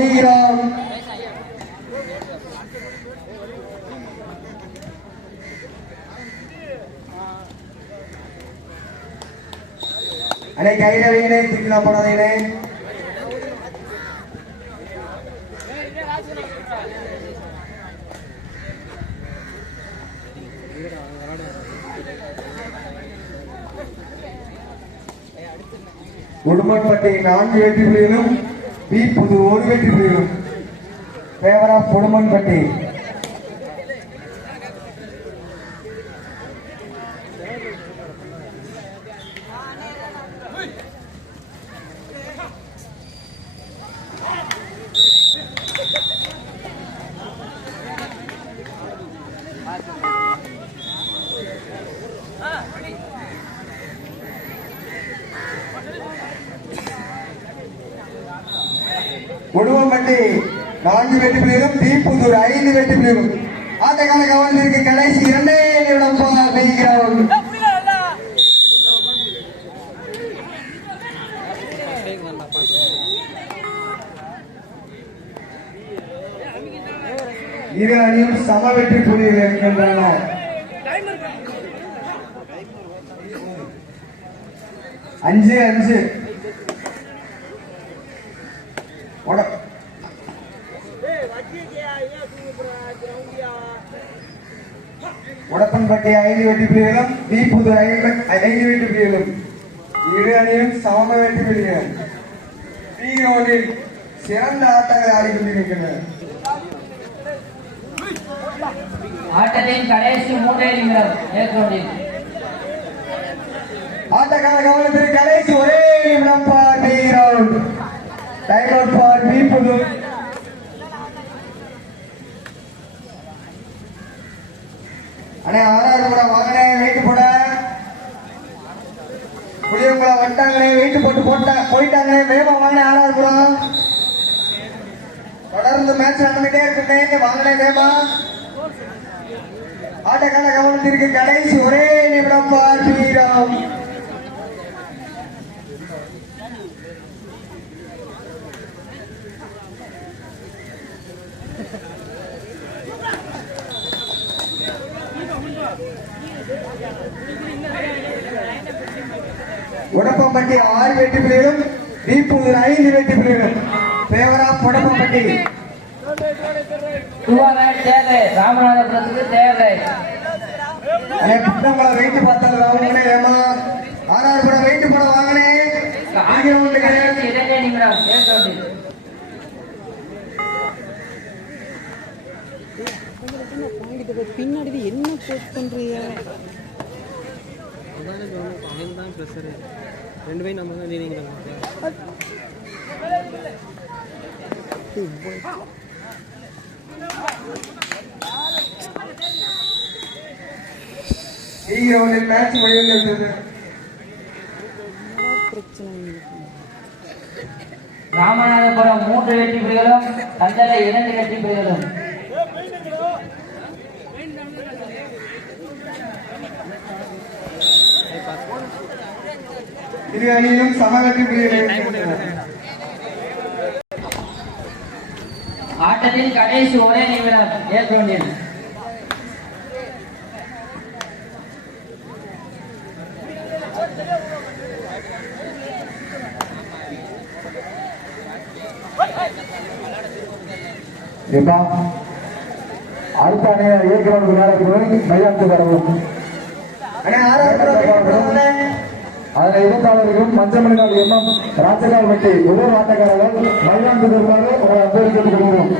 நீராம் அடே கையில வீணே தூக்கில போடாதீங்களே உடுமன்பட்டி நான்கு வெற்றி புள்ளிகளும் பி புது ஒரு வெற்றி பெறும் பேவரா ஆஃப் உடுமன்பட்டி உடுமன்பட்டி நான்கு வெற்றி புள்ளிகளும் தீப்புதூர் ஐந்து வெற்றி புள்ளிகளும் ஆட்டக்கான கவனத்திற்கு கடைசி இரண்டே நிமிடம் போனால் போகிறோம் இரு அணியும் சம வெற்றி புள்ளிகள் இருக்கின்றன அஞ்சு அஞ்சு. உடப்பன்பட்டி ஐந்து வெற்றி புள்ளிகளும் பி புது ஐந்து வெற்றி புள்ளிகளும் இரு அணியும் சம வெற்றி புள்ளிகள் பி கிரவுண்டில் சிறந்த ஆட்டங்களை ஆடிக்கொண்டிருக்கின்றனர் ஆட்டத்தின் கடைசி மூன்றே நிமிடம் ஏற்கொண்டில் ஆட்டக்கார கவனத்திற்கு கடைசி ஒரே நிமிடம் for B ground time out for B புது அண்ணே ஆறாறு கூட வாங்கினே வெயிட்டு போட. புளியவங்கள வட்டாங்களே வெயிட்டு போட்டு போட்டா போயிட்டாங்களே வேகமா வாங்கினே ஆறாறு கூட. தொடர்ந்து மேட்ச் நடந்துட்டே இருக்குன்னே வாங்கினே வேகமா. ஆட்டக்கார கவனத்திற்கு கடைசி ஒரே நிமிடம் உடப்பம்பட்டி ஆறு வெற்றி புள்ளிகளும் தீப்பூர் ஐந்து வெற்றி புள்ளிகளும் பேவரா உடப்பம்பட்டி டூவாவேட் தேவை ராமநாதபுரத்துக்கு தேவை புத்தங்களை வெயிட் பார்த்தாங்க அவங்களே ஏமா ஆறாறு கூட வெயிட் போட வாங்கினே வாங்கிட்டு போய் பின்னாடி என்ன போஸ்ட் பண்றீங்க அவன் தான் ப்ரெஷரு ரெண்டு பேரும் நம்ம தான் லீடிங்? ராமநாதபுரம் மூன்று வெற்றி புலிகளும் தந்தலை இரண்டு வெற்றி புலிகளும் இரு அணியிலும் சம வெற்றி புள்ளிகள் இருக்கின்றன. ஆட்டத்தின் கடைசி ஒரே நிமிடம் ஏற்கொண்டில் ஏப்பா அடுத்த அணியை ஏற்கிறவங்க நேரத்தில் மைதானத்துக்கு வரவும். அதில் இருந்தாளர்களும் மஞ்சமணி நாள் எண்ணம் ராஜகால் வெட்டி ஒவ்வொரு ஆட்டக்காரர்கள் மைதானத்துக்கு வருவாரு உங்களை அன்போடு கேட்டுக்கொள்வோம்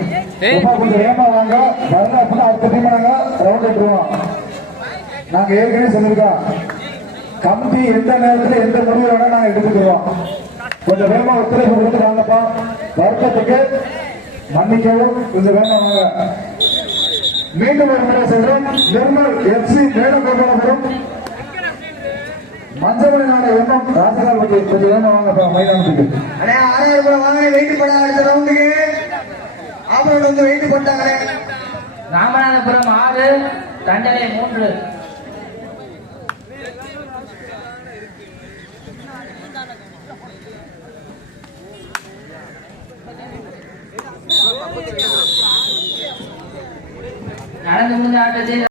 எப்பா கொஞ்சம் வேகமா வாங்க. வரல அப்படின்னா அடுத்த டீம் நாங்க ரவுண்ட் எடுத்துருவோம். நாங்க ஏற்கனவே சொல்லியிருக்கோம். கமிட்டி எந்த நேரத்துல எந்த முடிவு வேணா நாங்க எடுத்துக்கிறோம் கொஞ்சம் வேகமா ஒத்துழைப்பு கொடுத்து வாங்கப்பா. வருத்தத்துக்கு மன்னிக்கவும். கொஞ்சம் வேகமா வாங்க. மீண்டும் ஒரு முறை சொல்றோம். நிர்மல் எஃப்சி மேலகோபாலபுரம் மஞ்சமணி நாடு எண்ணம் ராஜகால் கொஞ்சம் வேகமா வாங்கப்பா மைதானத்துக்கு. அண்ணே ஆறாயிரம் கூட வாங்கினே வெயிட் பண்ண அடுத்த ரவுண்டுக்கு. ஆப்பரோட வந்து வெயிட் போட்டாங்களே ராமநாதபுரம் ஆறு தண்டனை மூன்று. நடந்து முடிந்த ஆட்டத்தில்